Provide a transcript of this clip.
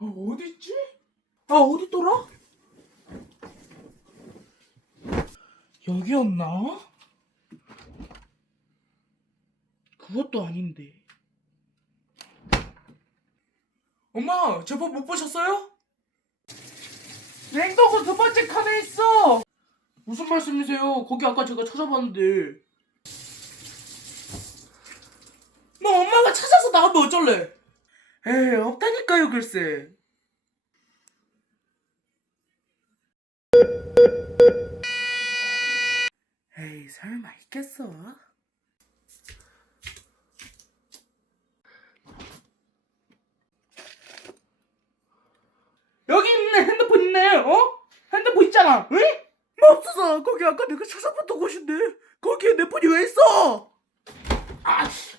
아, 어딨지? 아, 어딨더라? 여기였나? 그것도 아닌데. 엄마, 제법 못 보셨어요? 냉동고 두 번째 칸에 있어! 무슨 말씀이세요? 거기 아까 제가 찾아봤는데. 뭐 엄마가 찾아서 나가면 어쩔래? 에이, 없다니까요, 글쎄. 설마 있겠어? 여기 있네, 핸드폰 있네, 어? 핸드폰 있잖아, 응? 맙소사, 거기 아까 내가 찾아봤던 곳인데, 거기에 내 폰이 왜 있어? 아, 아!